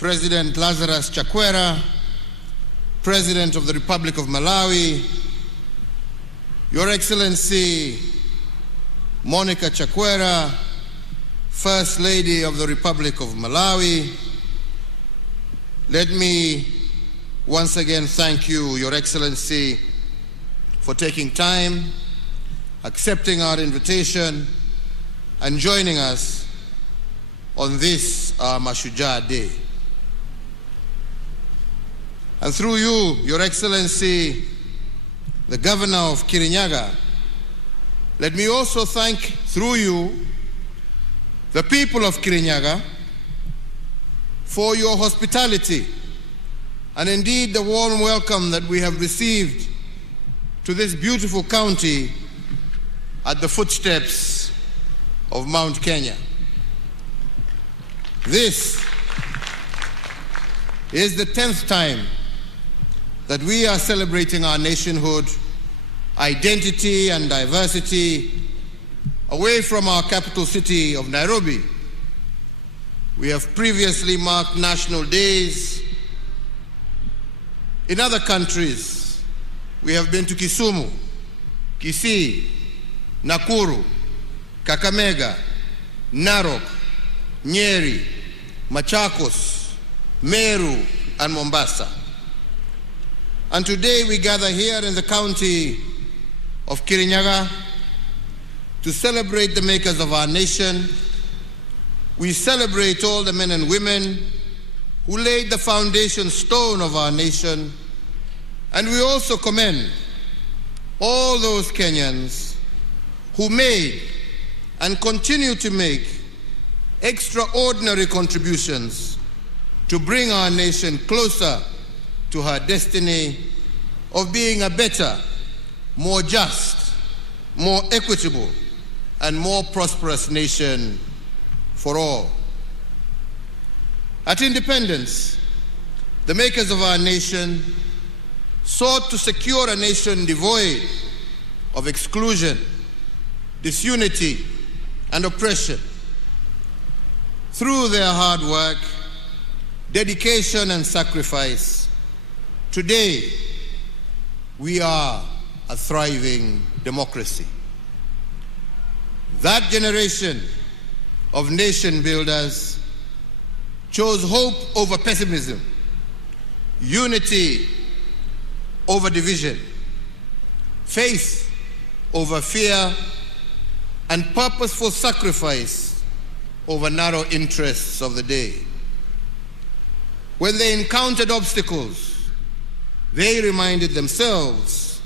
President Lazarus Chakwera, President of the Republic of Malawi, Your Excellency Monica Chakwera, First Lady of the Republic of Malawi, let me once again thank you, Your Excellency, for taking time, accepting our invitation, and joining us on this Mashujaa Day. And through you, Your Excellency, the Governor of Kirinyaga, let me also thank, through you, the people of Kirinyaga for your hospitality and indeed the warm welcome that we have received to this beautiful county at the footsteps of Mount Kenya. This is the 10th time that we are celebrating our nationhood, identity and diversity away from our capital city of Nairobi. We have previously marked national days in other countries. We have been to Kisumu, Kisii, Nakuru, Kakamega, Narok, Nyeri, Machakos, Meru, and Mombasa. And today we gather here in the county of Kirinyaga to celebrate the makers of our nation. We celebrate all the men and women who laid the foundation stone of our nation, and we also commend all those Kenyans who made and continue to make extraordinary contributions to bring our nation closer to her destiny of being a better, more just, more equitable, and more prosperous nation for all. At independence, the makers of our nation sought to secure a nation devoid of exclusion, disunity, and oppression. Through their hard work, dedication, and sacrifice, today we are a thriving democracy. That generation of nation builders chose hope over pessimism, unity over division, faith over fear, and purposeful sacrifice over narrow interests of the day. When they encountered obstacles, they reminded themselves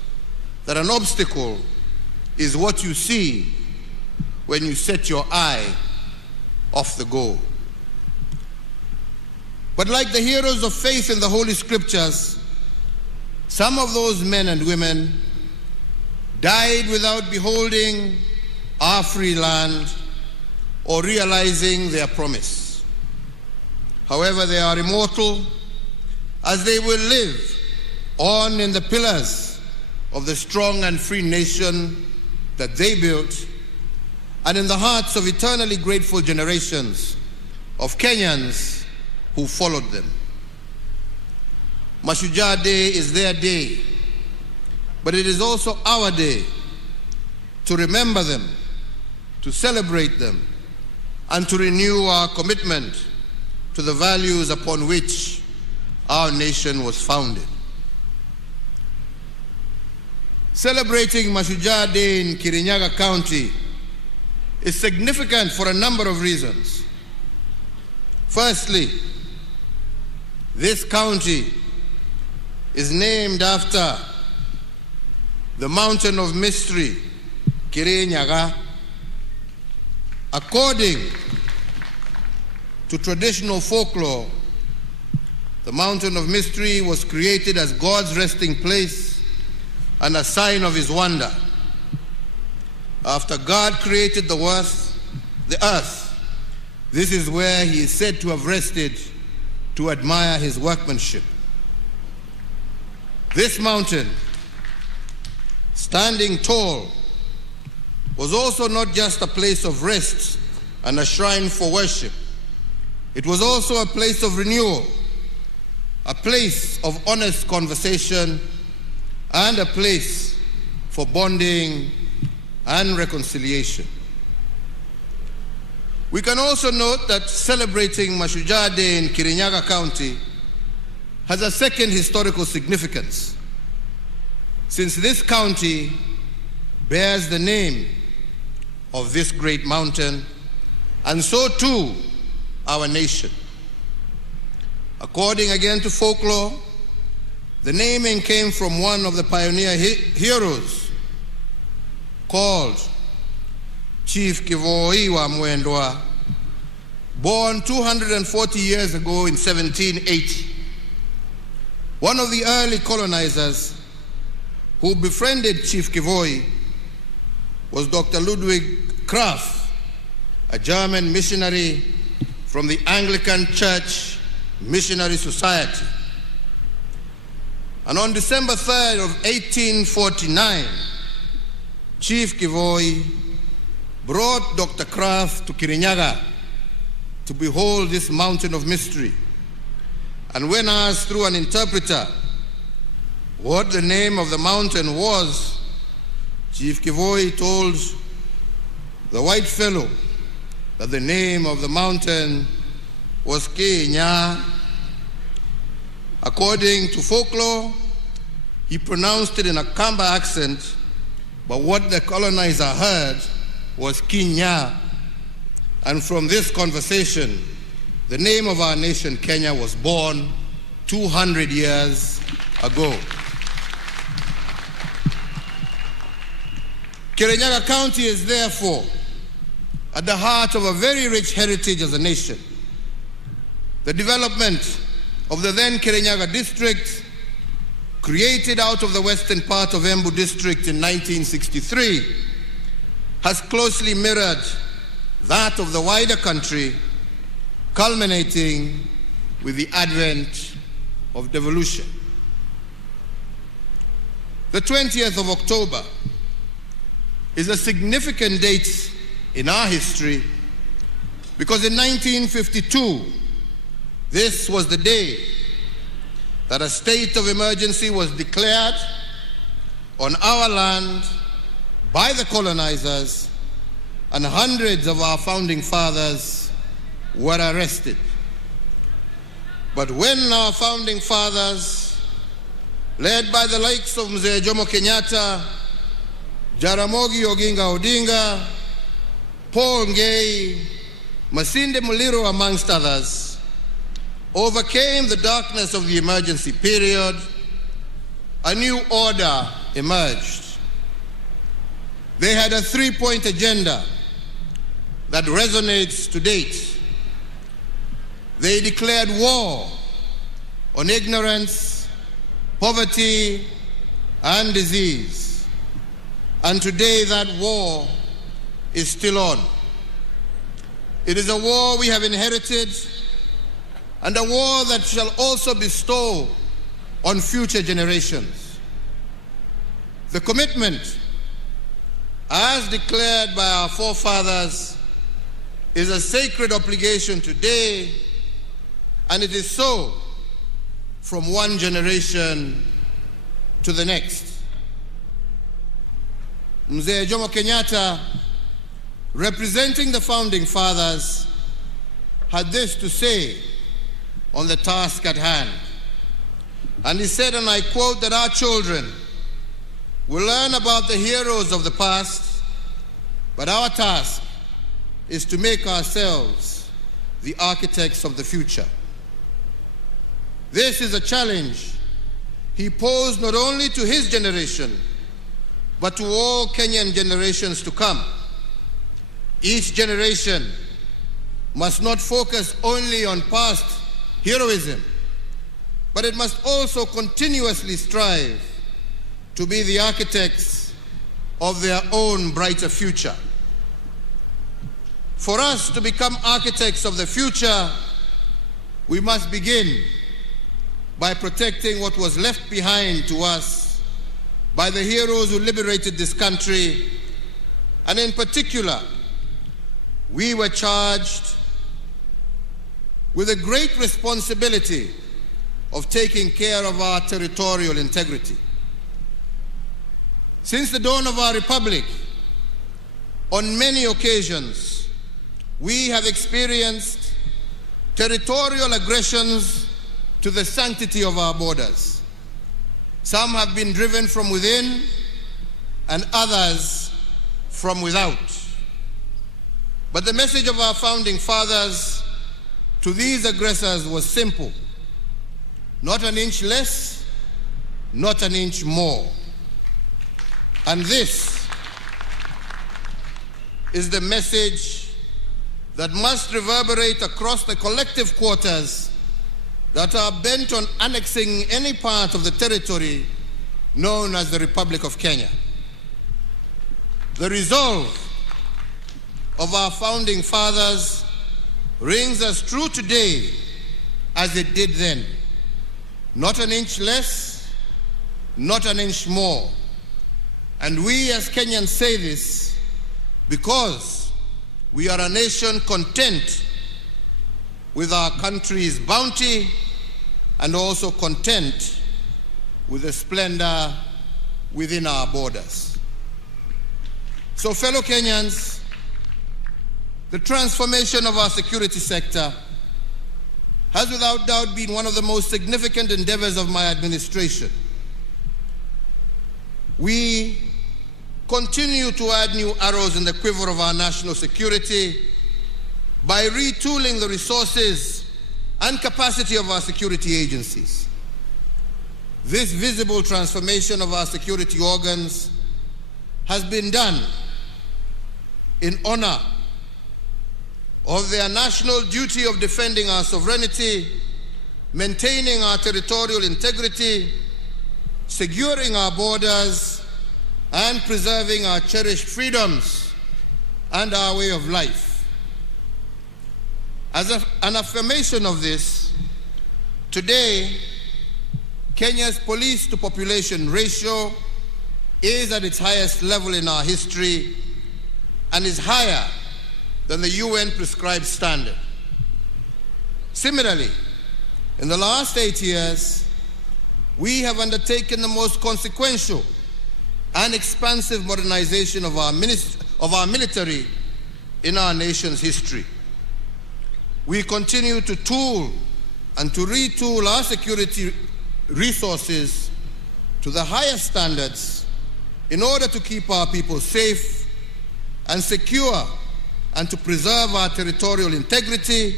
that an obstacle is what you see when you set your eye off the goal. But like the heroes of faith in the Holy Scriptures, some of those men and women died without beholding our free land or realizing their promise. However, they are immortal, as they will live on in the pillars of the strong and free nation that they built, and in the hearts of eternally grateful generations of Kenyans who followed them. Mashujaa Day is their day, but it is also our day to remember them, to celebrate them, and to renew our commitment to the values upon which our nation was founded. Celebrating Mashujaa Day in Kirinyaga County is significant for a number of reasons. Firstly, this county is named after the mountain of mystery, Kirinyaga. According to traditional folklore, the mountain of mystery was created as God's resting place and a sign of his wonder. After God created the earth, this is where he is said to have rested to admire his workmanship. This mountain, standing tall, was also not just a place of rest and a shrine for worship, It was also a place of renewal, a place of honest conversation, and a place for bonding and reconciliation. We can also note that celebrating Mashujaa Day in Kirinyaga County has a second historical significance, since this county bears the name of this great mountain, and so too our nation. According again to folklore, the naming came from one of the pioneer heroes called Chief Kivoi wa Mwendwa, born 240 years ago in 1780. One of the early colonizers who befriended Chief Kivoi was Dr. Ludwig Krapf, a German missionary from the Anglican Church Missionary Society. And on December 3rd of 1849, Chief Kivoi brought Dr. Krapf to Kirinyaga to behold this mountain of mystery. And when asked through an interpreter what the name of the mountain was, Chief Kivoi told the white fellow that the name of the mountain was Kenya. According to folklore, he pronounced it in a Kamba accent, but what the colonizer heard was Kinya. And from this conversation, the name of our nation, Kenya, was born 200 years ago. Kirinyaga County is therefore at the heart of a very rich heritage as a nation. The development of the then Kirinyaga district, created out of the western part of Embu district in 1963, has closely mirrored that of the wider country, culminating with the advent of devolution. The 20th of October is a significant date in our history because in 1952, this was the day that a state of emergency was declared on our land by the colonizers, and hundreds of our founding fathers were arrested. But when our founding fathers, led by the likes of Mzee Jomo Kenyatta, Jaramogi Oginga Odinga, Paul Ngei, Masinde Muliro, amongst others, overcame the darkness of the emergency period, a new order emerged. They had a three-point agenda that resonates to date. They declared war on ignorance, poverty, and disease. And today that war is still on. It is a war we have inherited, and a war that shall also bestow on future generations. The commitment, as declared by our forefathers, is a sacred obligation today, and it is so from one generation to the next. Mzee Jomo Kenyatta, representing the founding fathers, had this to say on the task at hand. And he said, and I quote, that our children will learn about the heroes of the past, but our task is to make ourselves the architects of the future. This is a challenge he posed not only to his generation, but to all Kenyan generations to come. Each generation must not focus only on past heroism, but it must also continuously strive to be the architects of their own brighter future. For us to become architects of the future, we must begin by protecting what was left behind to us by the heroes who liberated this country, and in particular, we were charged with a great responsibility of taking care of our territorial integrity. Since the dawn of our republic, on many occasions, we have experienced territorial aggressions to the sanctity of our borders. Some have been driven from within and others from without. But the message of our founding fathers to these aggressors was simple: not an inch less, not an inch more. And this is the message that must reverberate across the collective quarters that are bent on annexing any part of the territory known as the Republic of Kenya. The resolve of our founding fathers rings as true today as it did then. Not an inch less, not an inch more. And we as Kenyans say this because we are a nation content with our country's bounty and also content with the splendor within our borders. So, fellow Kenyans, the transformation of our security sector has without doubt been one of the most significant endeavors of my administration. We continue to add new arrows in the quiver of our national security by retooling the resources and capacity of our security agencies. This visible transformation of our security organs has been done in honor of their national duty of defending our sovereignty, maintaining our territorial integrity, securing our borders, and preserving our cherished freedoms and our way of life. As an affirmation of this, today, Kenya's police-to-population ratio is at its highest level in our history and is higher than the UN prescribed standard. Similarly, in the last 8 years, we have undertaken the most consequential and expansive modernization of our military in our nation's history. We continue to tool and to retool our security resources to the highest standards in order to keep our people safe and secure and to preserve our territorial integrity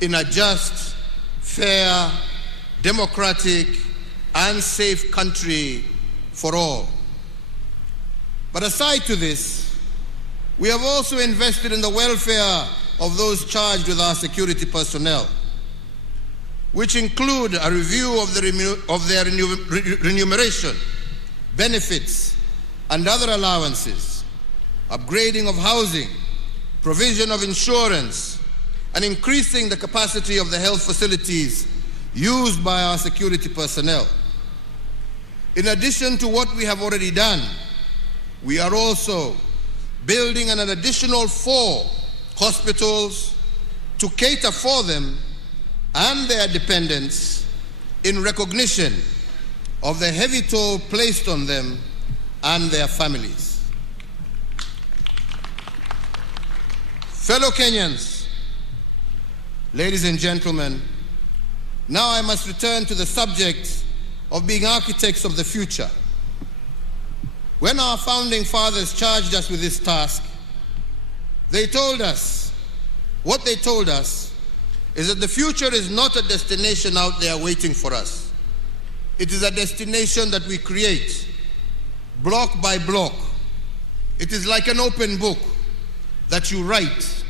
in a just, fair, democratic, and safe country for all. But aside to this, we have also invested in the welfare of those charged with our security personnel, which include a review of their remuneration, benefits, and other allowances, upgrading of housing, provision of insurance, and increasing the capacity of the health facilities used by our security personnel. In addition to what we have already done, we are also building an additional 4 hospitals to cater for them and their dependents in recognition of the heavy toll placed on them and their families. Fellow Kenyans, ladies and gentlemen, now I must return to the subject of being architects of the future. When our founding fathers charged us with this task, what they told us is that the future is not a destination out there waiting for us. It is a destination that we create, block by block. It is like an open book that you write,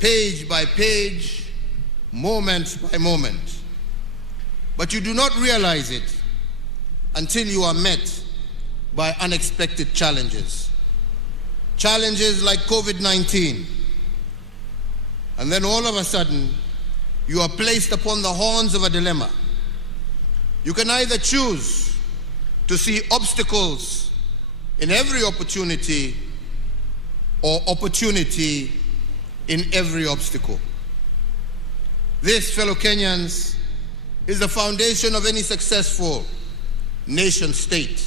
page by page, moment by moment. But you do not realize it until you are met by unexpected challenges. Challenges like COVID-19. And then all of a sudden, you are placed upon the horns of a dilemma. You can either choose to see obstacles in every opportunity or opportunity in every obstacle. This, fellow Kenyans, is the foundation of any successful nation state.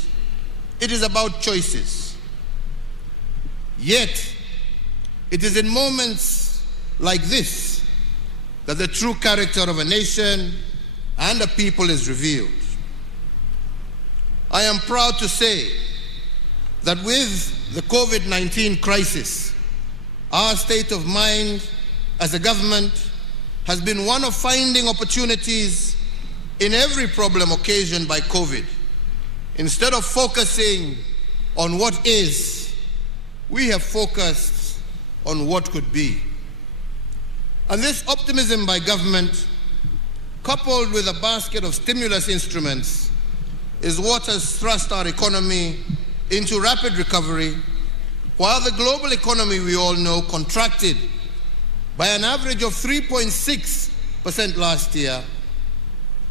It is about choices. Yet, it is in moments like this that the true character of a nation and a people is revealed. I am proud to say that with the COVID-19 crisis, our state of mind as a government has been one of finding opportunities in every problem occasioned by COVID. Instead of focusing on what is, we have focused on what could be. And this optimism by government, coupled with a basket of stimulus instruments, is what has thrust our economy into rapid recovery, while the global economy, we all know, contracted by an average of 3.6% last year.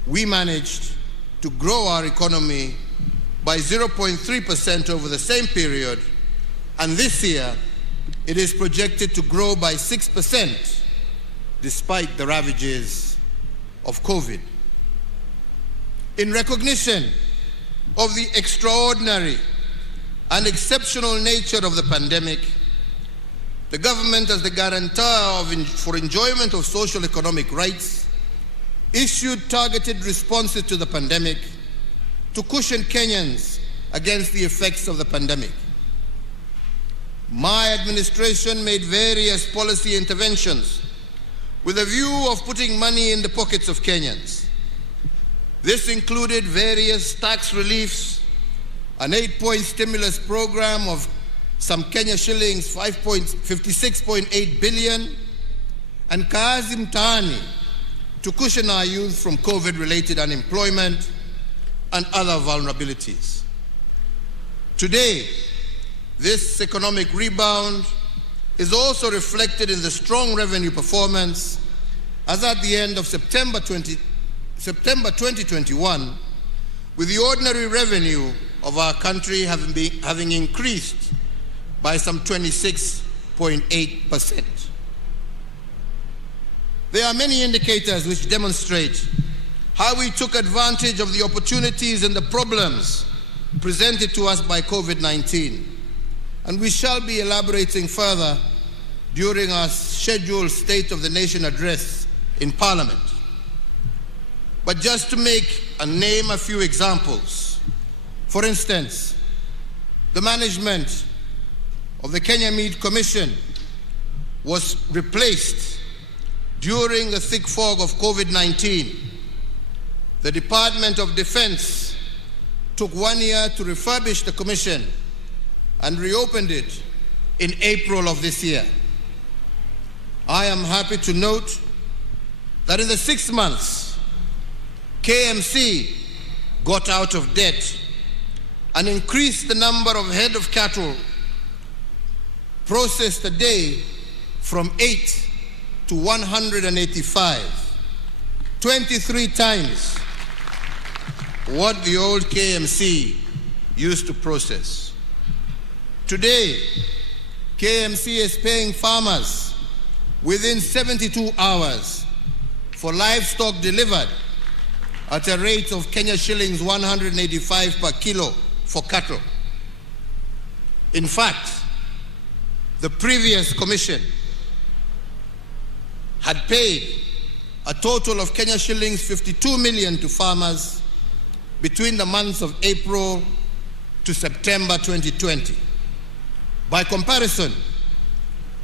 We managed to grow our economy by 0.3% over the same period, and this year it is projected to grow by 6% despite the ravages of COVID. In recognition of the extraordinary and exceptional nature of the pandemic, the government, as the guarantor for enjoyment of social economic rights, issued targeted responses to the pandemic to cushion Kenyans against the effects of the pandemic. My administration made various policy interventions with a view of putting money in the pockets of Kenyans. This included various tax reliefs, an 8-point stimulus program of some Kenya shillings 56.8 billion, and Kazi Mtaani to cushion our youth from COVID-related unemployment and other vulnerabilities. Today, this economic rebound is also reflected in the strong revenue performance, as at the end of September 2021, with the ordinary revenue of our country having increased by some 26.8%. There are many indicators which demonstrate how we took advantage of the opportunities and the problems presented to us by COVID-19, and we shall be elaborating further during our scheduled State of the Nation address in Parliament. But just to make and name a few examples, for instance, the management of the Kenya Meat Commission was replaced during the thick fog of COVID-19. The Department of Defense took 1 year to refurbish the commission and reopened it in April of this year. I am happy to note that in the 6 months, KMC got out of debt and increased the number of head of cattle processed a day from 8 to 185, 23 times what the old KMC used to process. Today, KMC is paying farmers within 72 hours for livestock delivered at a rate of Kenya shillings 185 per kilo for cattle. In fact, the previous commission had paid a total of Kenya shillings 52 million to farmers between the months of April to September 2020. By comparison,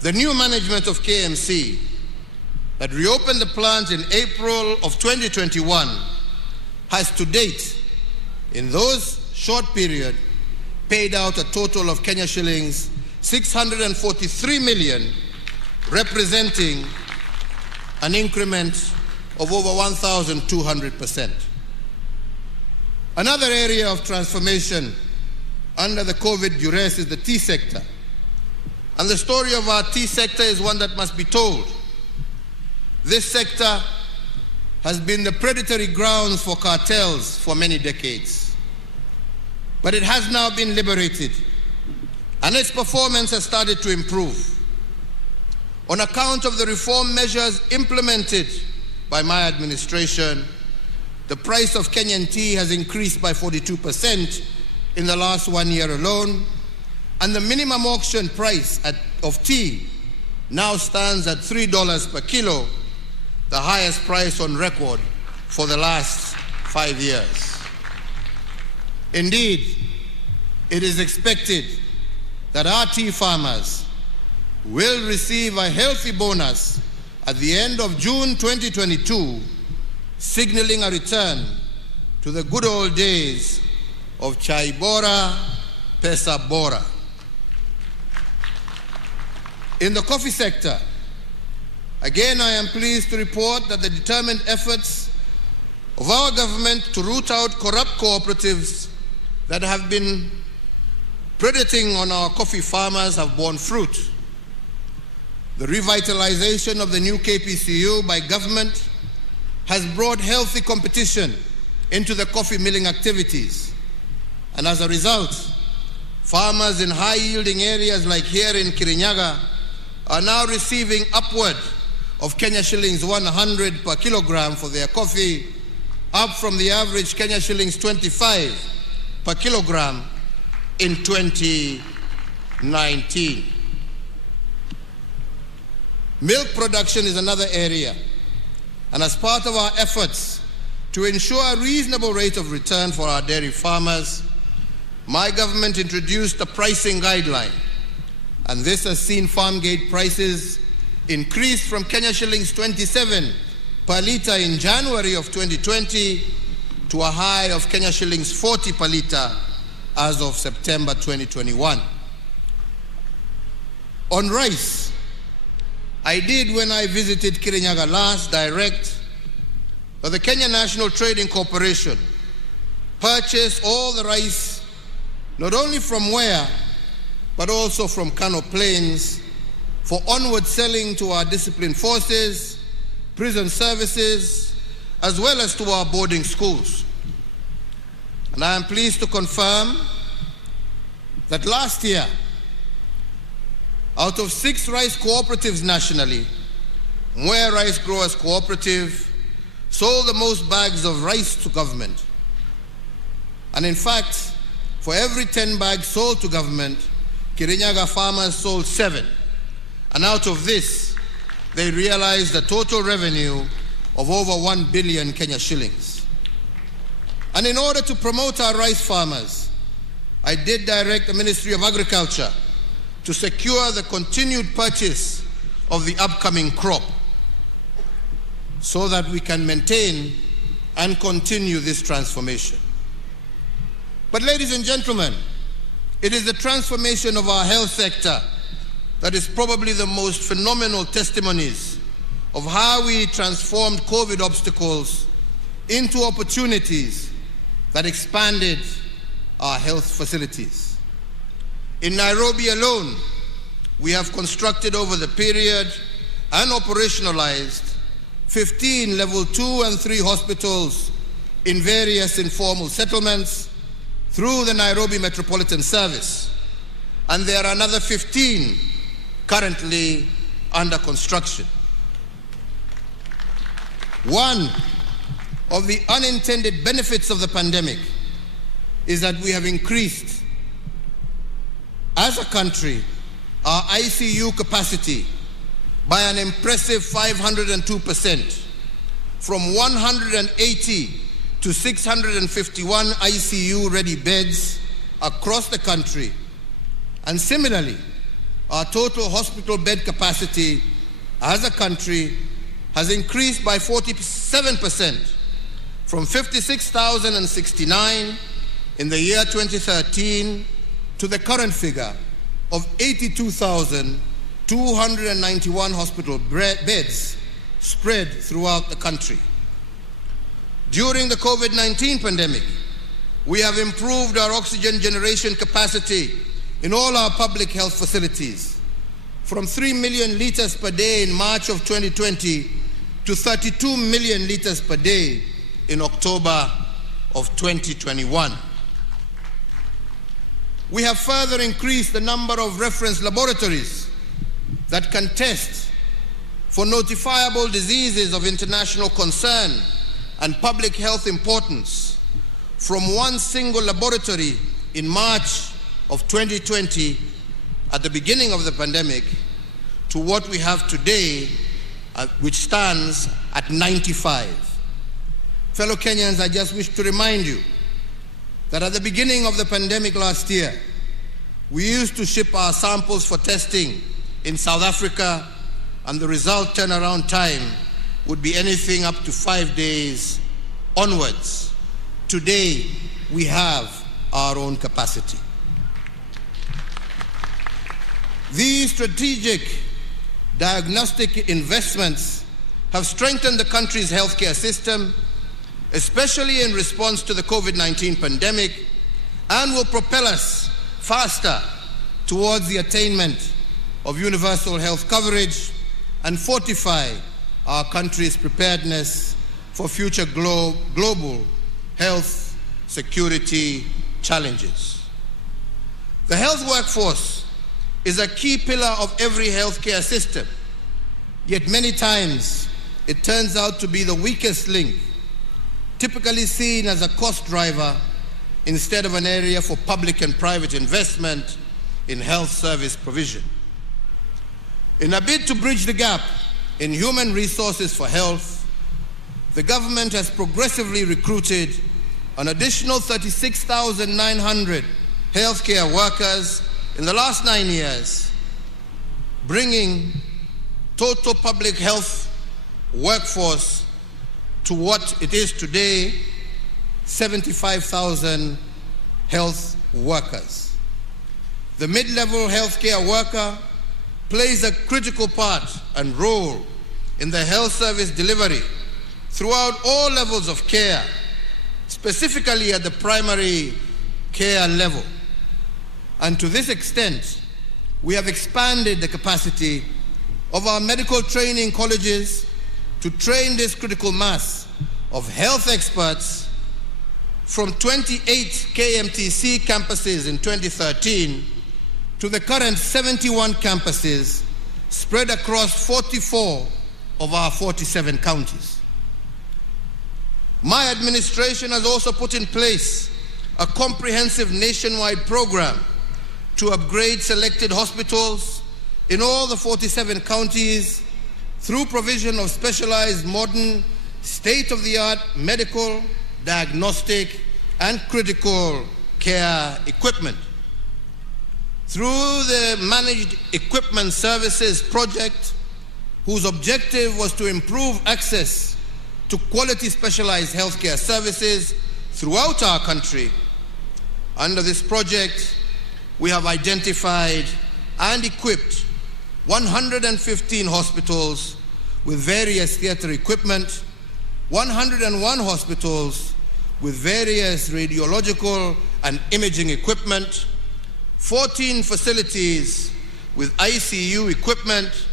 the new management of KMC that reopened the plant in April of 2021 has to date, in those short period, paid out a total of Kenya shillings 643 million, representing an increment of over 1,200%. Another area of transformation under the COVID duress is the tea sector. And the story of our tea sector is one that must be told. This sector has been the predatory grounds for cartels for many decades. But it has now been liberated, and its performance has started to improve. On account of the reform measures implemented by my administration, the price of Kenyan tea has increased by 42% in the last 1 year alone, and the minimum auction price of tea now stands at $3 per kilo, the highest price on record for the last 5 years. Indeed, it is expected that our tea farmers will receive a healthy bonus at the end of June 2022, signaling a return to the good old days of Chai Bora, Pesa Bora. In the coffee sector, again, I am pleased to report that the determined efforts of our government to root out corrupt cooperatives that have been predating on our coffee farmers have borne fruit. The revitalization of the new KPCU by government has brought healthy competition into the coffee milling activities. And as a result, farmers in high-yielding areas like here in Kirinyaga are now receiving upward of Kenya shillings 100 per kilogram for their coffee, up from the average Kenya shillings 25 per kilogram in 2019. Milk production is another area, and as part of our efforts to ensure a reasonable rate of return for our dairy farmers, my government introduced a pricing guideline, and this has seen farm gate prices increase from Kenya shillings 27 per litre in January of 2020 to a high of Kenya shillings 40 per litre as of September 2021. On rice, I did, when I visited Kirinyaga last, direct that the Kenya National Trading Corporation purchase all the rice, not only from Ware, but also from Kano Plains, for onward selling to our disciplined forces, prison services, as well as to our boarding schools. And I am pleased to confirm that last year, out of 6 rice cooperatives nationally, Mwea Rice Growers Cooperative sold the most bags of rice to government. And in fact, for every 10 bags sold to government, Kirinyaga farmers sold 7. And out of this, they realized a total revenue of over 1 billion Kenya shillings. And in order to promote our rice farmers, I did direct the Ministry of Agriculture to secure the continued purchase of the upcoming crop so that we can maintain and continue this transformation. But ladies and gentlemen, it is the transformation of our health sector that is probably the most phenomenal testimonies of how we transformed COVID obstacles into opportunities that expanded our health facilities. In Nairobi alone, we have constructed over the period and operationalized 15 level 2 and 3 hospitals in various informal settlements through the Nairobi Metropolitan Service. And there are another 15 currently under construction. One of the unintended benefits of the pandemic is that we have increased, as a country, our ICU capacity by an impressive 502%, from 180 to 651 ICU-ready beds across the country. And similarly, our total hospital bed capacity as a country has increased by 47%, from 56,069 in the year 2013 to the current figure of 82,291 hospital beds spread throughout the country. During the COVID-19 pandemic, we have improved our oxygen generation capacity in all our public health facilities, from 3 million liters per day in March of 2020 to 32 million liters per day in October of 2021. We have further increased the number of reference laboratories that can test for notifiable diseases of international concern and public health importance from one single laboratory in March of 2020 at the beginning of the pandemic to what we have today, which stands at 95. Fellow Kenyans, I just wish to remind you that at the beginning of the pandemic last year, we used to ship our samples for testing in South Africa, and the result turnaround time would be anything up to 5 days onwards. Today, we have our own capacity. These strategic diagnostic investments have strengthened the country's healthcare system, especially in response to the COVID-19 pandemic, and will propel us faster towards the attainment of universal health coverage and fortify our country's preparedness for future global health security challenges. The health workforce is a key pillar of every healthcare system, yet many times it turns out to be the weakest link, typically seen as a cost driver instead of an area for public and private investment in health service provision. In a bid to bridge the gap in human resources for health, the government has progressively recruited an additional 36,900 healthcare workers in the last 9 years, bringing total public health workforce to what it is today, 75,000 health workers. The mid-level healthcare worker plays a critical part and role in the health service delivery throughout all levels of care, specifically at the primary care level. And to this extent, we have expanded the capacity of our medical training colleges to train this critical mass of health experts from 28 KMTC campuses in 2013 to the current 71 campuses spread across 44 of our 47 counties. My administration has also put in place a comprehensive nationwide program to upgrade selected hospitals in all the 47 counties through provision of specialized modern state-of-the-art medical, diagnostic, and critical care equipment. Through the Managed Equipment Services project, whose objective was to improve access to quality specialized healthcare services throughout our country. Under this project, we have identified and equipped 115 hospitals with various theater equipment, 101 hospitals with various radiological and imaging equipment, 14 facilities with ICU equipment,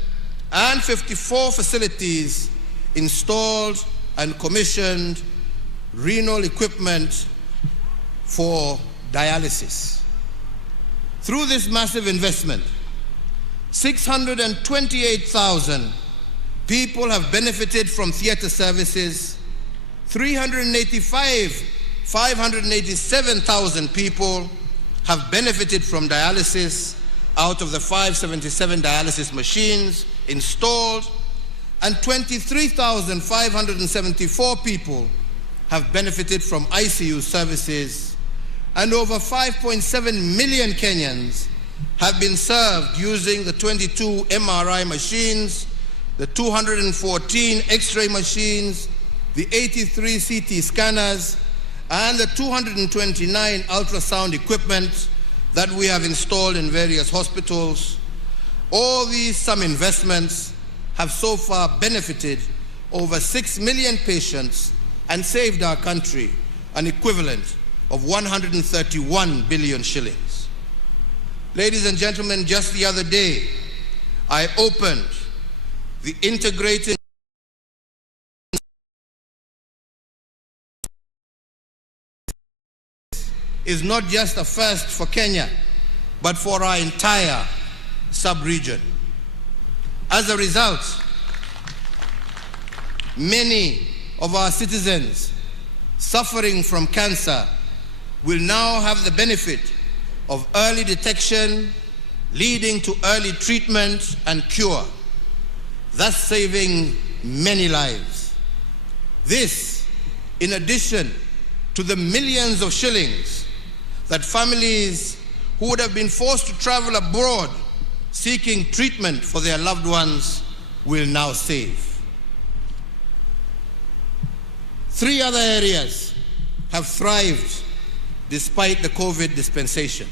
and 54 facilities installed and commissioned renal equipment for dialysis. Through this massive investment, 628,000 people have benefited from theater services, 587,000 people have benefited from dialysis out of the 577 dialysis machines installed, and 23,574 people have benefited from ICU services, and over 5.7 million Kenyans have been served using the 22 MRI machines, the 214 X-ray machines, the 83 CT scanners, and the 229 ultrasound equipment that we have installed in various hospitals. All these some investments have so far benefited over 6 million patients and saved our country an equivalent of 131 billion shillings. Ladies and gentlemen, just the other day, I opened the integrated is not just a first for Kenya, but for our entire sub-region. As a result, many of our citizens suffering from cancer will now have the benefit of early detection, leading to early treatment and cure, thus saving many lives. This, in addition to the millions of shillings that families who would have been forced to travel abroad seeking treatment for their loved ones will now save. 3 other areas have thrived despite the COVID dispensation.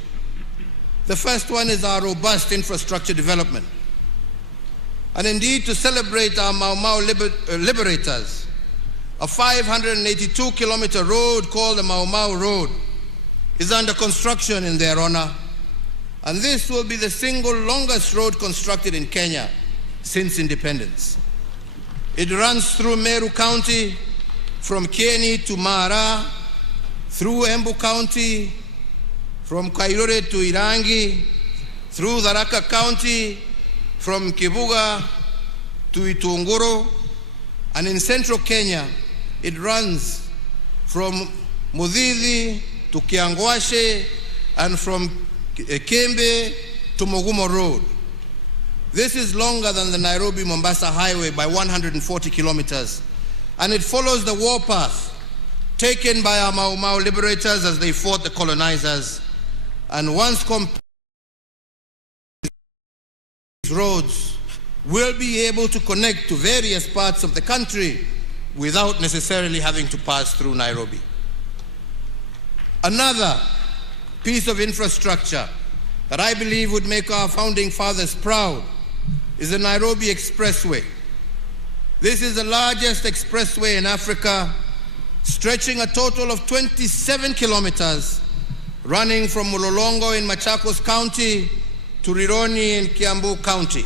The first one is our robust infrastructure development. And indeed, to celebrate our Maumau liberators, a 582-kilometer road called the Maumau Road is under construction in their honor. And this will be the single longest road constructed in Kenya since independence. It runs through Meru County, from Kieni to Mara, through Embu County, from Kairore to Irangi, through Tharaka County, from Kibuga to Itunguru, and in central Kenya, it runs from Mudhidhi to Kiangwashe, and from Kembe to Mogumo Road. This is longer than the Nairobi-Mombasa highway by 140 kilometers, and it follows the warpath taken by our Maumau liberators as they fought the colonizers. And once complete, roads will be able to connect to various parts of the country without necessarily having to pass through Nairobi. Another piece of infrastructure that I believe would make our founding fathers proud is the Nairobi Expressway. This is the largest expressway in Africa, stretching a total of 27 kilometers, running from Mulolongo in Machakos County to Rironi in Kiambu County.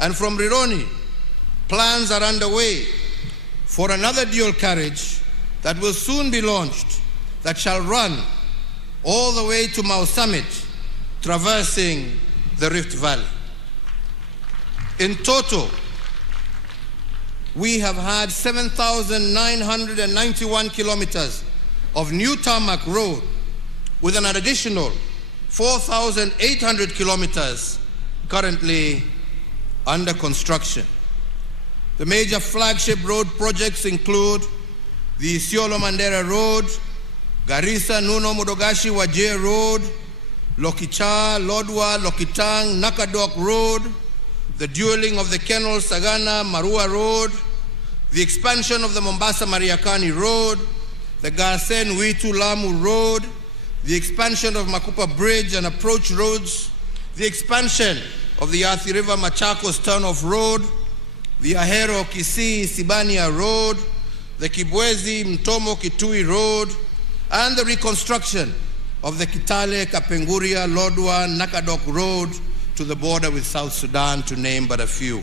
And from Rironi, plans are underway for another dual carriage that will soon be launched that shall run all the way to Mau Summit, traversing the Rift Valley. In total, we have had 7,991 kilometers of new tarmac road with an additional 4,800 kilometers currently under construction. The major flagship road projects include the Isiolo Mandera Road, Garissa Nuno Mudogashi Wajir Road, Lokicha, Lodwa, Lokitang, Nakadok Road, the dueling of the Kenol Sagana Marua Road, the expansion of the Mombasa Mariakani Road, the Garsen Witu Lamu Road, the expansion of Makupa Bridge and approach roads, the expansion of the Athi River Machakos Turnoff Road, the Ahero Kisii Sibania Road, the Kibwezi Mtomo Kitui Road, and the reconstruction of the Kitale Kapenguria Lodwa Nakadok Road to the border with South Sudan, to name but a few.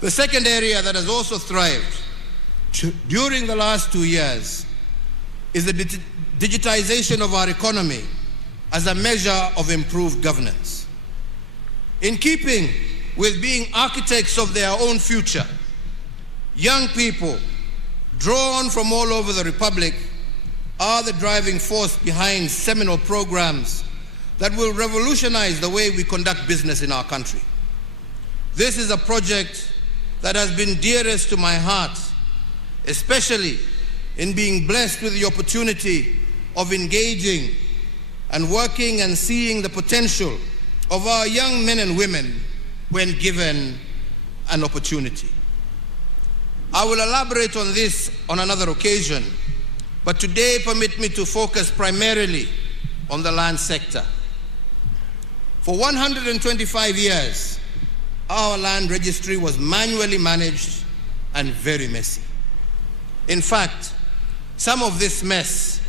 The second area that has also thrived during the last 2 years is the digitization of our economy as a measure of improved governance. In keeping with being architects of their own future, young people drawn from all over the Republic are the driving force behind seminal programs that will revolutionize the way we conduct business in our country. This is a project that has been dearest to my heart, especially in being blessed with the opportunity of engaging and working and seeing the potential of our young men and women when given an opportunity. I will elaborate on this on another occasion, but today permit me to focus primarily on the land sector. For 125 years, our land registry was manually managed and very messy. In fact, some of this mess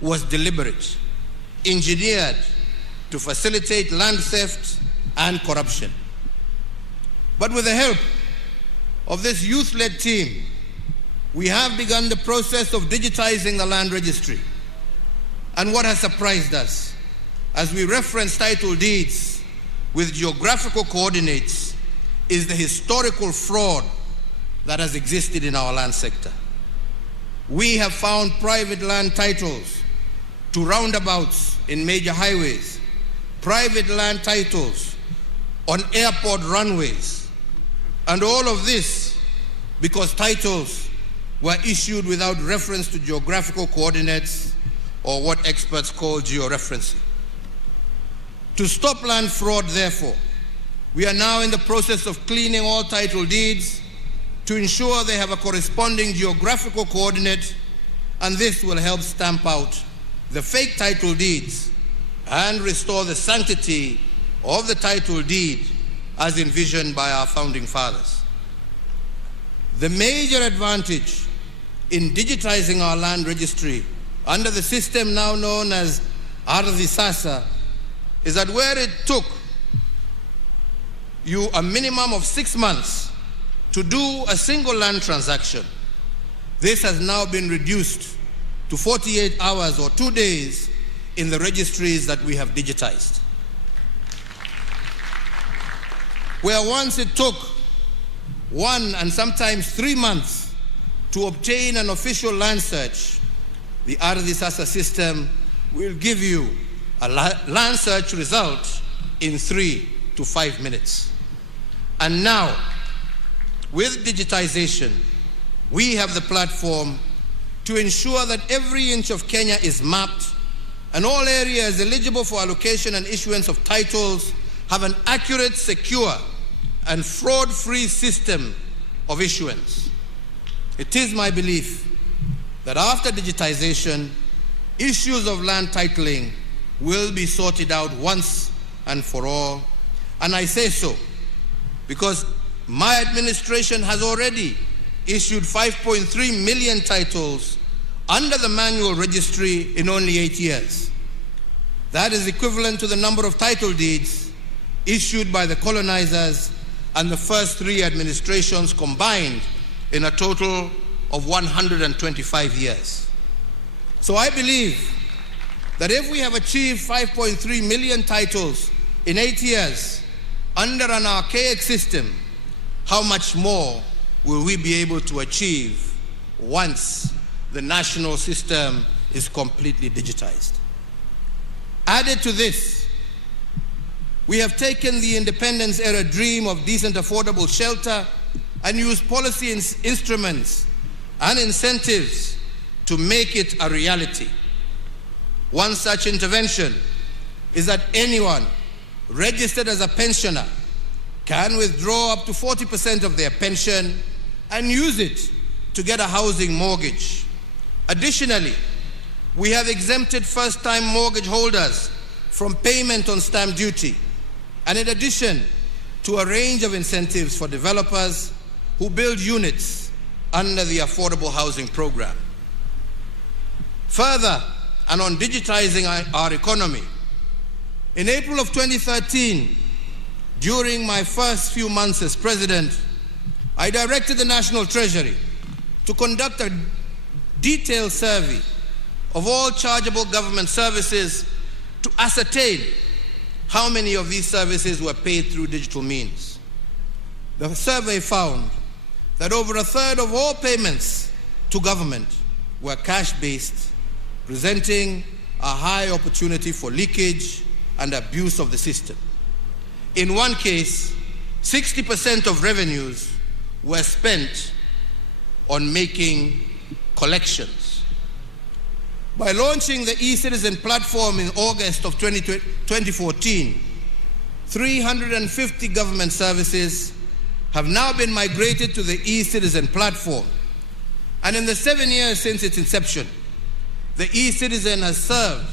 was deliberate, engineered to facilitate land theft and corruption. But with the help of this youth-led team, we have begun the process of digitizing the land registry. And what has surprised us, as we reference title deeds with geographical coordinates, is the historical fraud that has existed in our land sector. We have found private land titles to roundabouts in major highways, private land titles on airport runways, and all of this because titles were issued without reference to geographical coordinates or what experts call georeferencing. To stop land fraud, therefore, we are now in the process of cleaning all title deeds to ensure they have a corresponding geographical coordinate, and this will help stamp out the fake title deeds and restore the sanctity of the title deed as envisioned by our founding fathers. The major advantage in digitizing our land registry under the system now known as Ardhi Sasa is that where it took you a minimum of 6 months to do a single land transaction, this has now been reduced to 48 hours or 2 days in the registries that we have digitized. Where once it took 1 and sometimes 3 months to obtain an official land search, the Ardhi Sasa system will give you a land search result in 3 to 5 minutes. And now, with digitization, we have the platform to ensure that every inch of Kenya is mapped and all areas eligible for allocation and issuance of titles have an accurate, secure, and fraud-free system of issuance. It is my belief that after digitization, issues of land titling will be sorted out once and for all. And I say so because my administration has already issued 5.3 million titles under the manual registry in only 8 years. That is equivalent to the number of title deeds issued by the colonizers and the first 3 administrations combined in a total of 125 years. So I believe that if we have achieved 5.3 million titles in 8 years under an archaic system, how much more will we be able to achieve once the national system is completely digitized? Added to this, we have taken the independence-era dream of decent, affordable shelter and used policy instruments and incentives to make it a reality. One such intervention is that anyone registered as a pensioner can withdraw up to 40% of their pension and use it to get a housing mortgage. Additionally, we have exempted first-time mortgage holders from payment on stamp duty, and in addition to a range of incentives for developers who build units under the Affordable Housing Program. Further, and on digitizing our economy, in April of 2013, during my first few months as president, I directed the National Treasury to conduct a detailed survey of all chargeable government services to ascertain how many of these services were paid through digital means. The survey found that over a third of all payments to government were cash-based, presenting a high opportunity for leakage and abuse of the system. In one case, 60% of revenues were spent on making collections. By launching the e-Citizen platform in August of 2014, 350 government services have now been migrated to the e-Citizen platform. And in the 7 years since its inception, the e-Citizen has served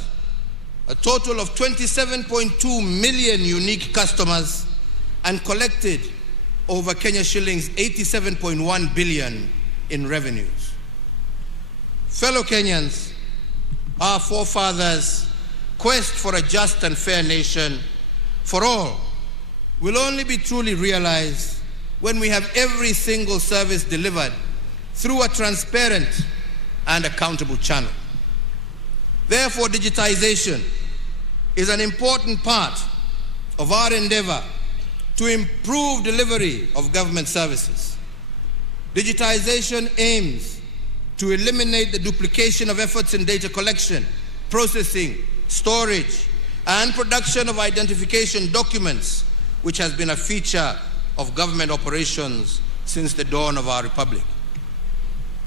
a total of 27.2 million unique customers and collected over Kenya shillings 87.1 billion in revenues. Fellow Kenyans, our forefathers' quest for a just and fair nation for all will only be truly realized when we have every single service delivered through a transparent and accountable channel. Therefore, digitization is an important part of our endeavor to improve delivery of government services. Digitization aims to eliminate the duplication of efforts in data collection, processing, storage, and production of identification documents, which has been a feature of government operations since the dawn of our republic.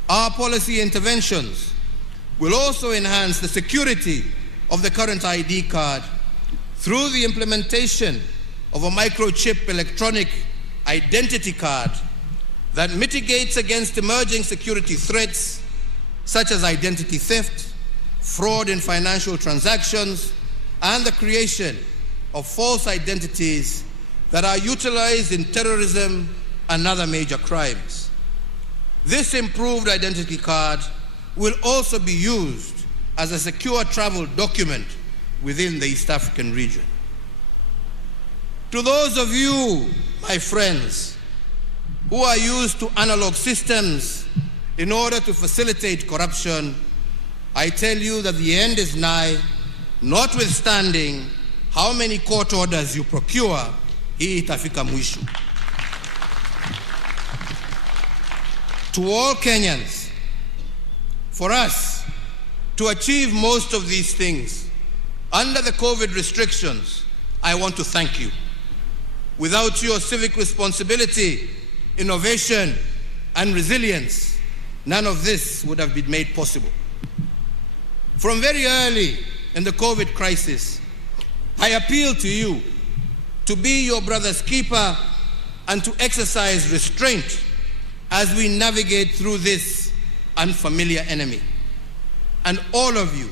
Our policy interventions will also enhance the security of the current ID card through the implementation of a microchip electronic identity card that mitigates against emerging security threats such as identity theft, fraud in financial transactions, and the creation of false identities that are utilized in terrorism and other major crimes. This improved identity card will also be used as a secure travel document within the East African region. To those of you, my friends, who are used to analog systems in order to facilitate corruption, I tell you that the end is nigh, notwithstanding how many court orders you procure, hii itafika mwisho. To all Kenyans, for us to achieve most of these things under the COVID restrictions, I want to thank you. Without your civic responsibility, innovation, and resilience, none of this would have been made possible. From very early in the COVID crisis, I appeal to you to be your brother's keeper and to exercise restraint as we navigate through this unfamiliar enemy. And all of you,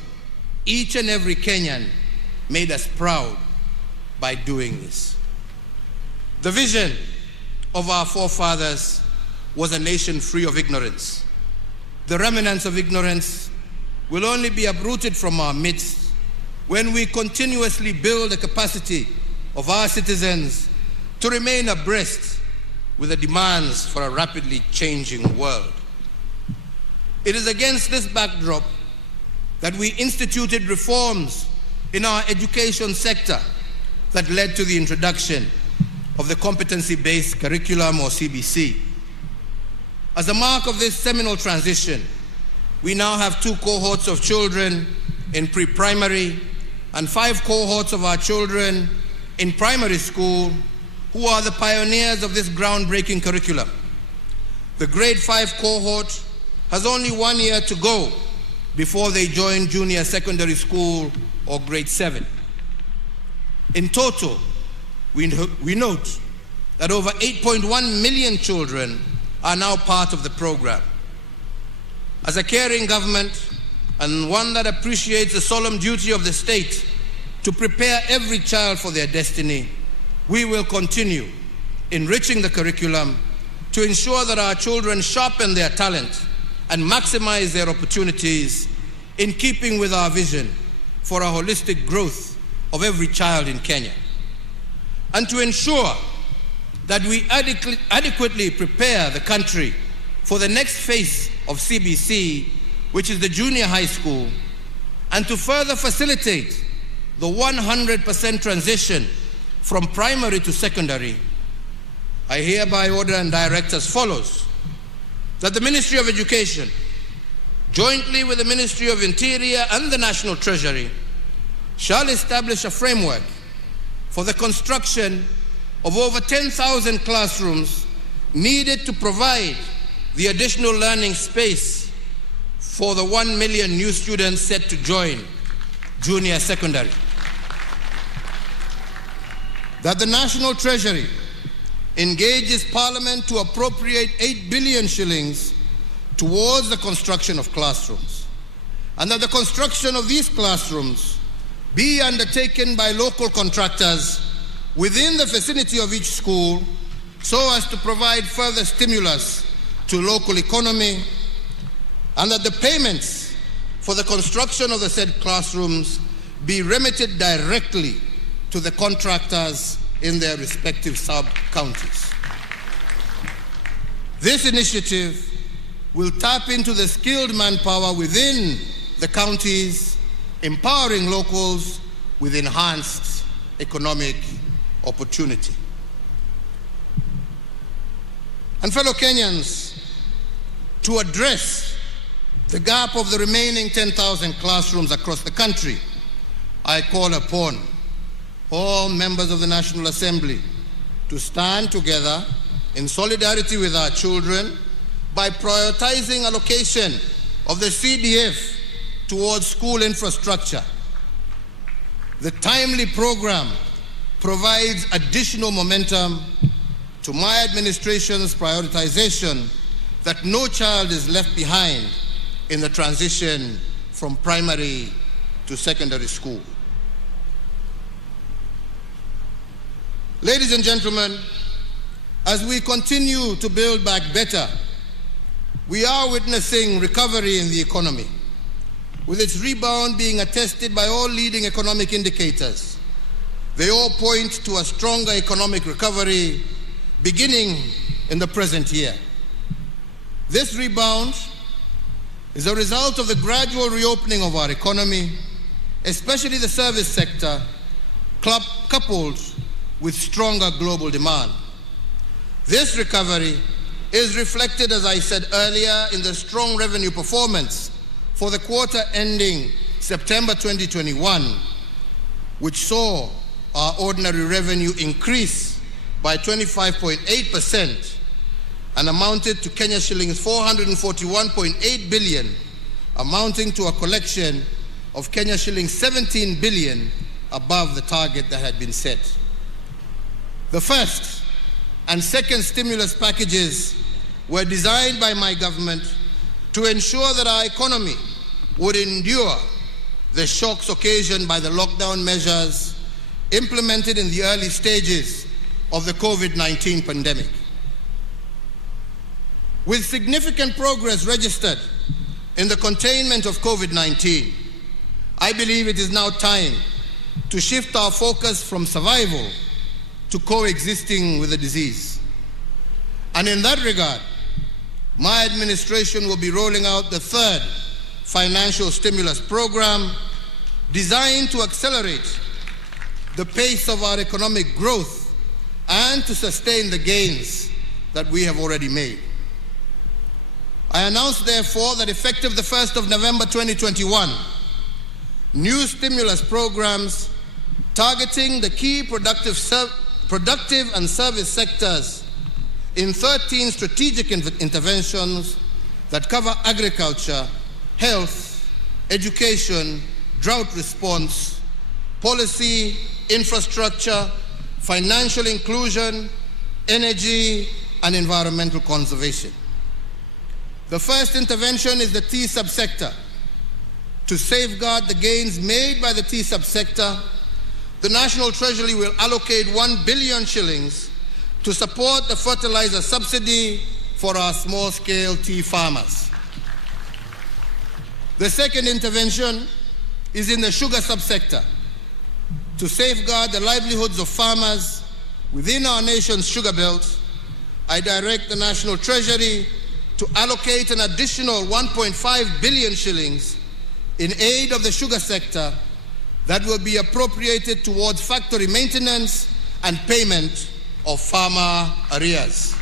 each and every Kenyan, made us proud by doing this. The vision of our forefathers was a nation free of ignorance. The remnants of ignorance will only be uprooted from our midst when we continuously build the capacity of our citizens to remain abreast with the demands for a rapidly changing world. It is against this backdrop that we instituted reforms in our education sector that led to the introduction of the competency-based curriculum, or CBC. As a mark of this seminal transition, we now have 2 cohorts of children in pre-primary and 5 cohorts of our children in primary school who are the pioneers of this groundbreaking curriculum. The grade 5 cohort has only 1 year to go before they join junior secondary school or grade 7. In total, we note that over 8.1 million children are now part of the program. As a caring government and one that appreciates the solemn duty of the state to prepare every child for their destiny, we will continue enriching the curriculum to ensure that our children sharpen their talent and maximize their opportunities in keeping with our vision for a holistic growth of every child in Kenya. And to ensure that we adequately prepare the country for the next phase of CBC, which is the junior high school, and to further facilitate the 100% transition from primary to secondary, I hereby order and direct as follows: that the Ministry of Education, jointly with the Ministry of Interior and the National Treasury, shall establish a framework for the construction of over 10,000 classrooms needed to provide the additional learning space for the 1 million new students set to join junior secondary. That the National Treasury engages Parliament to appropriate 8 billion shillings towards the construction of classrooms, and that the construction of these classrooms be undertaken by local contractors within the vicinity of each school so as to provide further stimulus to local economy, and that the payments for the construction of the said classrooms be remitted directly to the contractors in their respective sub-counties. This initiative will tap into the skilled manpower within the counties, empowering locals with enhanced economic opportunity. And fellow Kenyans, To address the gap of the remaining 10,000 classrooms across the country, I call upon all members of the National Assembly to stand together in solidarity with our children by prioritizing allocation of the CDF towards school infrastructure. The timely program provides additional momentum to my administration's prioritization that no child is left behind in the transition from primary to secondary school. Ladies and gentlemen, as we continue to build back better, we are witnessing recovery in the economy, with its rebound being attested by all leading economic indicators. They all point to a stronger economic recovery beginning in the present year. This rebound is a result of the gradual reopening of our economy, especially the service sector, coupled with stronger global demand. This recovery is reflected, as I said earlier, in the strong revenue performance for the quarter ending September 2021, which saw our ordinary revenue increase by 25.8% and amounted to Kenya shillings 441.8 billion, amounting to a collection of Kenya shillings 17 billion above the target that had been set. The first and second stimulus packages were designed by my government to ensure that our economy would endure the shocks occasioned by the lockdown measures implemented in the early stages of the COVID-19 pandemic. With significant progress registered in the containment of COVID-19, I believe it is now time to shift our focus from survival to coexisting with the disease. And in that regard, my administration will be rolling out the third financial stimulus program designed to accelerate the pace of our economic growth and to sustain the gains that we have already made. I announce, therefore, that effective the 1st of November 2021, new stimulus programs targeting the key productive and service sectors in 13 strategic interventions that cover agriculture, health, education, drought response, policy, infrastructure, financial inclusion, energy, and environmental conservation. The first intervention is the tea subsector. To safeguard the gains made by the tea subsector, the National Treasury will allocate 1 billion shillings to support the fertilizer subsidy for our small-scale tea farmers. The second intervention is in the sugar subsector. To safeguard the livelihoods of farmers within our nation's sugar belt, I direct the National Treasury to allocate an additional 1.5 billion shillings in aid of the sugar sector that will be appropriated towards factory maintenance and payment of farmer arrears.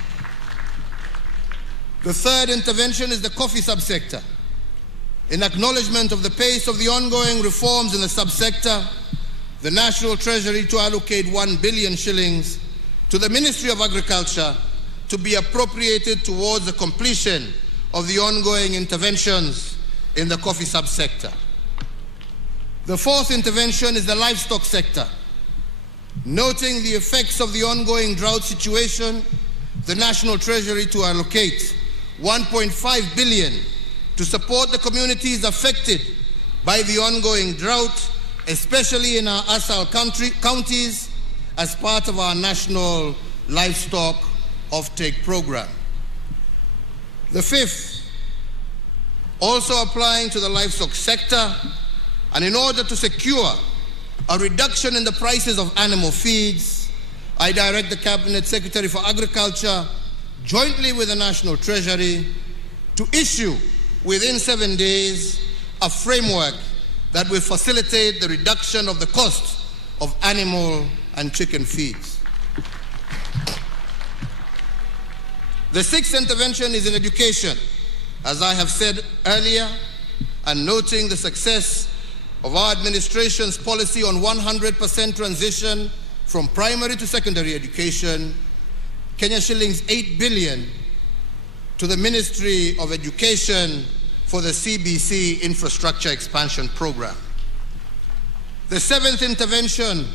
The third intervention is the coffee subsector. In acknowledgement of the pace of the ongoing reforms in the subsector, the National Treasury to allocate 1 billion shillings to the Ministry of Agriculture to be appropriated towards the completion of the ongoing interventions in the coffee subsector. The fourth intervention is the livestock sector. Noting the effects of the ongoing drought situation, the National Treasury to allocate 1.5 billion to support the communities affected by the ongoing drought, especially in our ASAL counties, as part of our national livestock offtake program. The fifth, also applying to the livestock sector, and in order to secure a reduction in the prices of animal feeds, I direct the Cabinet Secretary for Agriculture, jointly with the National Treasury, to issue within 7 days a framework that will facilitate the reduction of the cost of animal and chicken feeds. The sixth intervention is in education. As I have said earlier, and noting the success of our administration's policy on 100% transition from primary to secondary education, Kenya shillings 8 billion to the Ministry of Education for the KBC Infrastructure Expansion Program. The seventh intervention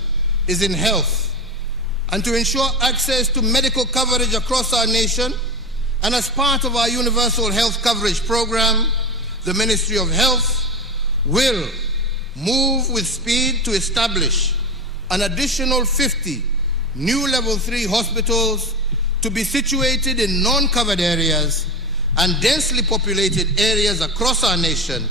is in health, and to ensure access to medical coverage across our nation, and as part of our universal health coverage program, the Ministry of Health will move with speed to establish an additional 50 new level 3 hospitals to be situated in non-covered areas and densely populated areas across our nation.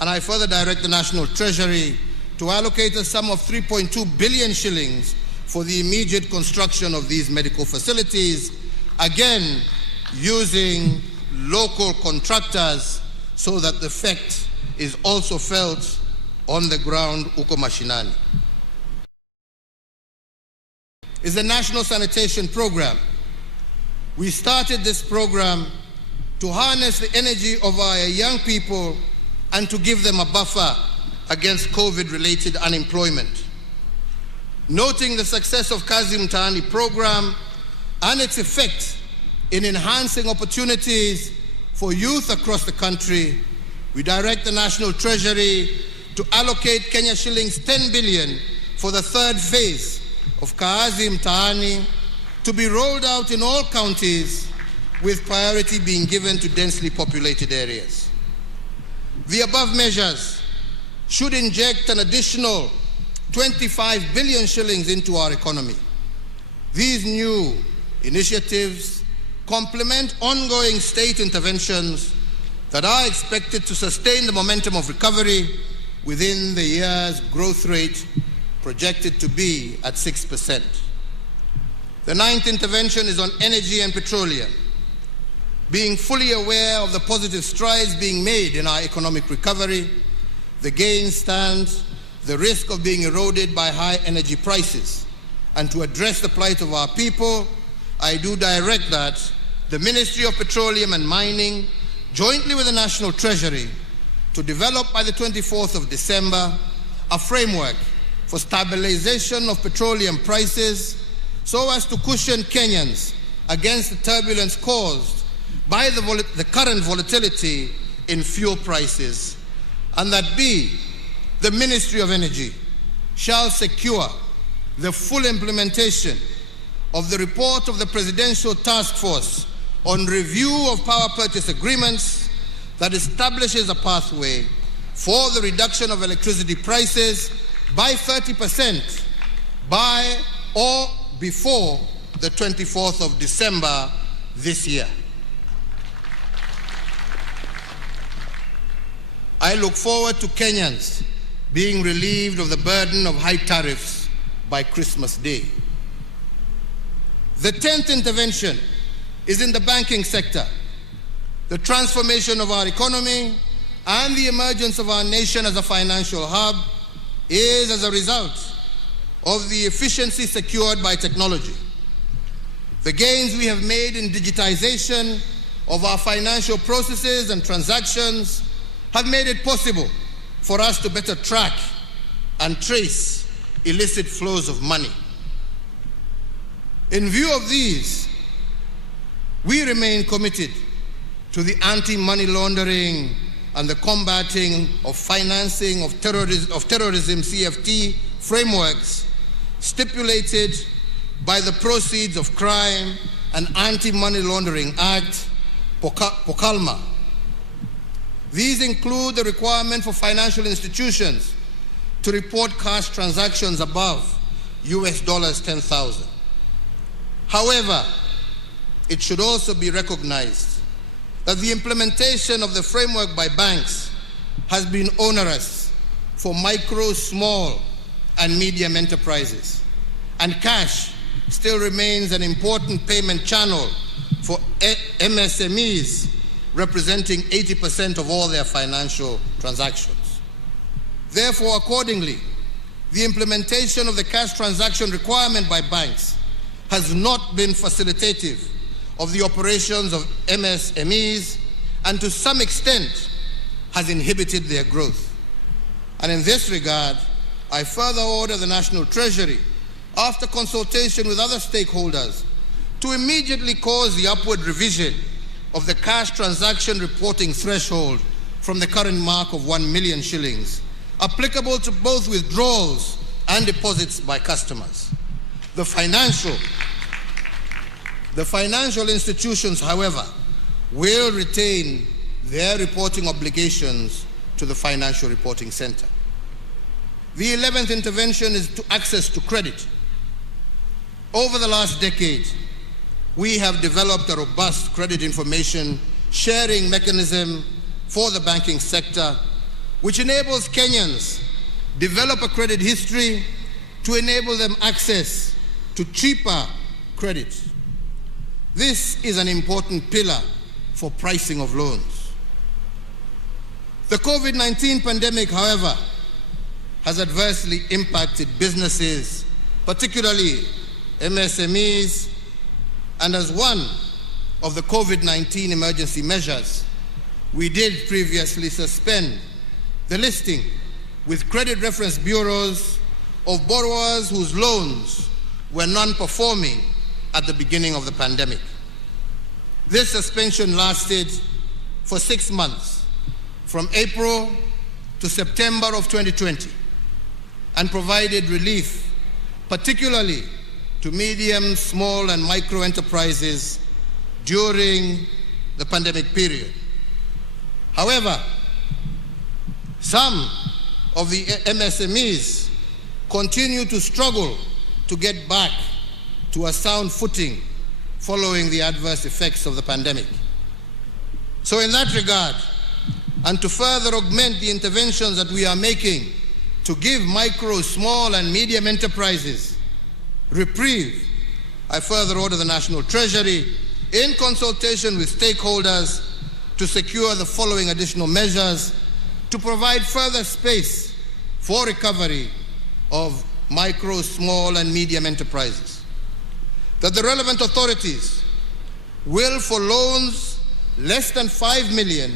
And I further direct the National Treasury to allocate a sum of 3.2 billion shillings for the immediate construction of these medical facilities, again using local contractors so that the effect is also felt on the ground uko mashinani. Is the National Sanitation Program. We started this program to harness the energy of our young people and to give them a buffer against COVID-related unemployment. Noting the success of Kazi Mtaani program and its effect in enhancing opportunities for youth across the country, we direct the National Treasury to allocate Kenya shillings 10 billion for the third phase of Kazi Mtaani to be rolled out in all counties, with priority being given to densely populated areas. The above measures should inject an additional 25 billion shillings into our economy. These new initiatives complement ongoing state interventions that are expected to sustain the momentum of recovery within the year's growth rate projected to be at 6%. The ninth intervention is on energy and petroleum. Being fully aware of the positive strides being made in our economic recovery, the gain stands the risk of being eroded by high energy prices. And to address the plight of our people, I do direct that the Ministry of Petroleum and Mining, jointly with the National Treasury, to develop by the 24th of December a framework for stabilization of petroleum prices so as to cushion Kenyans against the turbulence caused by the current volatility in fuel prices, and that B, the Ministry of Energy shall secure the full implementation of the report of the Presidential Task Force on review of power purchase agreements that establishes a pathway for the reduction of electricity prices by 30% by or before the 24th of December this year. I look forward to Kenyans being relieved of the burden of high tariffs by Christmas Day. The 10th intervention is in the banking sector. The transformation of our economy and the emergence of our nation as a financial hub is as a result of the efficiency secured by technology. The gains we have made in digitization of our financial processes and transactions have made it possible for us to better track and trace illicit flows of money. In view of these, we remain committed to the anti-money laundering and the combating of financing of terrorism CFT frameworks stipulated by the Proceeds of Crime and Anti-Money Laundering Act, POCALMA. These include the requirement for financial institutions to report cash transactions above US dollars 10,000. However, it should also be recognized that the implementation of the framework by banks has been onerous for micro, small, and medium enterprises, and cash still remains an important payment channel for MSMEs, representing 80% of all their financial transactions. Therefore, accordingly, the implementation of the cash transaction requirement by banks has not been facilitative of the operations of MSMEs and to some extent has inhibited their growth. And in this regard, I further order the National Treasury, after consultation with other stakeholders, to immediately cause the upward revision of the cash transaction reporting threshold from the current mark of 1 million shillings, applicable to both withdrawals and deposits by customers. The financial institutions, however, will retain their reporting obligations to the Financial Reporting Center. The 11th intervention is to access to credit. Over the last decade, we have developed a robust credit information sharing mechanism for the banking sector, which enables Kenyans develop a credit history to enable them access to cheaper credit. This is an important pillar for pricing of loans. The COVID-19 pandemic, however, has adversely impacted businesses, particularly MSMEs, and as one of the COVID-19 emergency measures, we did previously suspend the listing with credit reference bureaus of borrowers whose loans were non-performing at the beginning of the pandemic. This suspension lasted for 6 months, from April to September of 2020, and provided relief, particularly to medium, small, and micro enterprises during the pandemic period. However, some of the MSMEs continue to struggle to get back to a sound footing following the adverse effects of the pandemic. So in that regard, and to further augment the interventions that we are making to give micro, small, and medium enterprises reprieve, I further order the National Treasury, in consultation with stakeholders, to secure the following additional measures to provide further space for recovery of micro, small, and medium enterprises. That the relevant authorities will, for loans less than 5 million,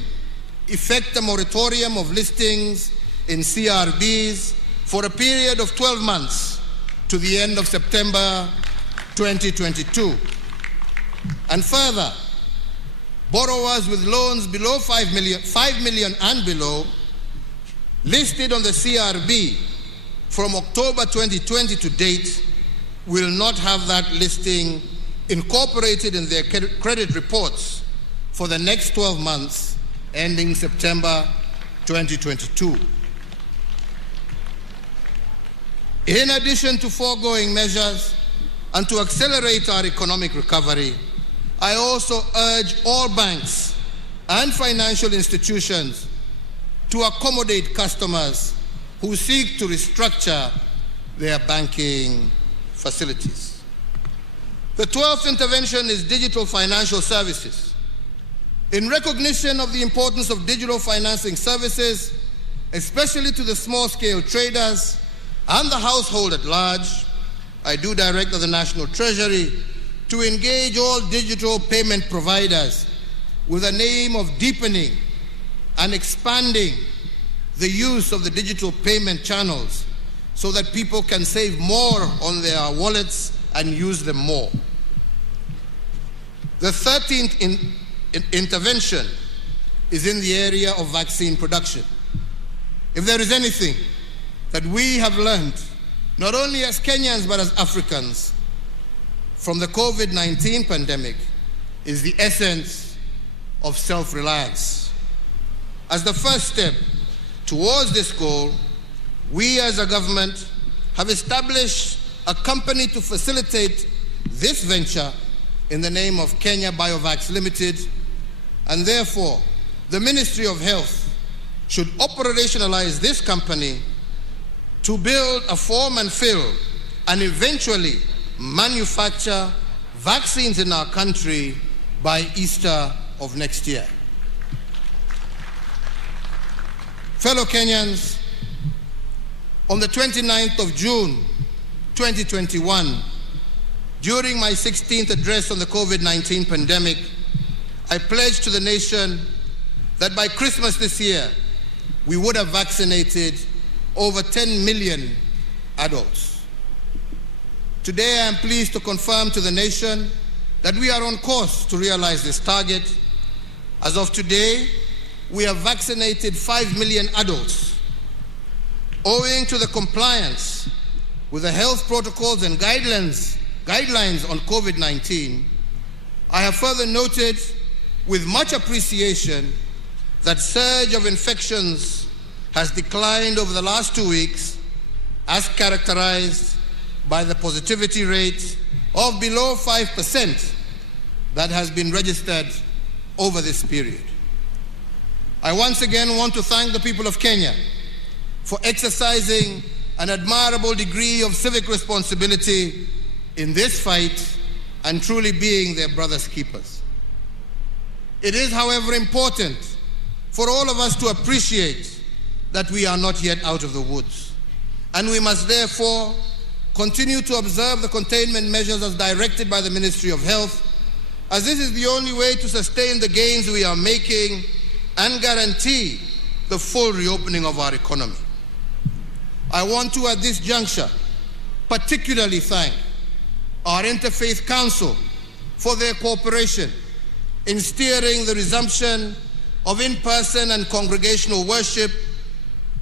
effect a moratorium of listings in CRBs for a period of 12 months to the end of September 2022. And further, borrowers with loans below 5 million and below, listed on the CRB from October 2020 to date, will not have that listing incorporated in their credit reports for the next 12 months ending September 2022. In addition to foregoing measures, and to accelerate our economic recovery, I also urge all banks and financial institutions to accommodate customers who seek to restructure their banking facilities. The 12th intervention is digital financial services. In recognition of the importance of digital financing services, especially to the small-scale traders and the household at large, I do direct the National Treasury to engage all digital payment providers with the aim of deepening and expanding the use of the digital payment channels so that people can save more on their wallets and use them more. The 13th intervention is in the area of vaccine production. If there is anything that we have learned, not only as Kenyans but as Africans, from the COVID-19 pandemic, is the essence of self-reliance. As the first step towards this goal, we as a government have established a company to facilitate this venture in the name of Kenya Biovax Limited, and therefore the Ministry of Health should operationalize this company to build a form and fill and eventually manufacture vaccines in our country by Easter of next year. Fellow Kenyans, on the 29th of June 2021, during my 16th address on the COVID-19 pandemic, I pledged to the nation that by Christmas this year, we would have vaccinated over 10 million adults. Today, I am pleased to confirm to the nation that we are on course to realize this target. As of today, we have vaccinated 5 million adults. Owing to the compliance with the health protocols and guidelines on COVID-19, I have further noted with much appreciation that surge of infections has declined over the last 2 weeks, as characterized by the positivity rate of below 5% that has been registered over this period. I once again want to thank the people of Kenya for exercising an admirable degree of civic responsibility in this fight and truly being their brother's keepers. It is, however, important for all of us to appreciate that we are not yet out of the woods, and we must therefore continue to observe the containment measures as directed by the Ministry of Health, as this is the only way to sustain the gains we are making and guarantee the full reopening of our economy. I want to, at this juncture, particularly thank our Interfaith Council for their cooperation in steering the resumption of in-person and congregational worship,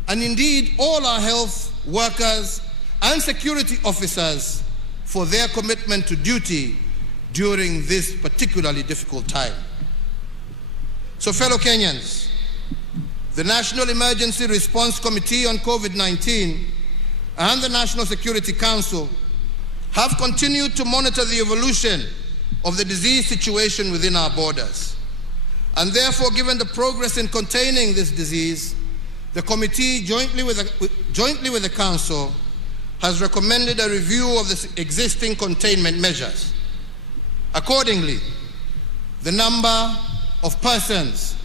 and indeed all our health workers and security officers for their commitment to duty during this particularly difficult time. So, fellow Kenyans, the National Emergency Response Committee on COVID-19 and the National Security Council have continued to monitor the evolution of the disease situation within our borders. And therefore, given the progress in containing this disease, the committee, jointly with the Council, has recommended a review of the existing containment measures. Accordingly, the number of persons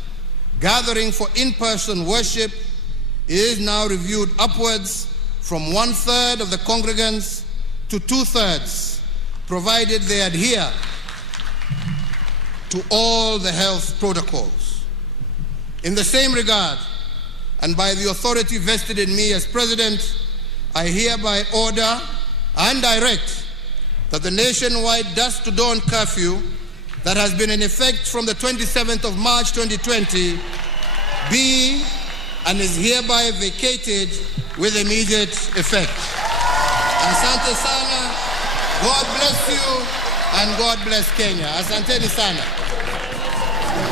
gathering for in-person worship is now reviewed upwards from 1/3 of the congregants to 2/3, provided they adhere to all the health protocols. In the same regard, and by the authority vested in me as President, I hereby order and direct that the nationwide dusk to dawn curfew that has been in effect from the 27th of March 2020 be and is hereby vacated with immediate effect. Asante sana, God bless you, and God bless Kenya. Asanteni sana.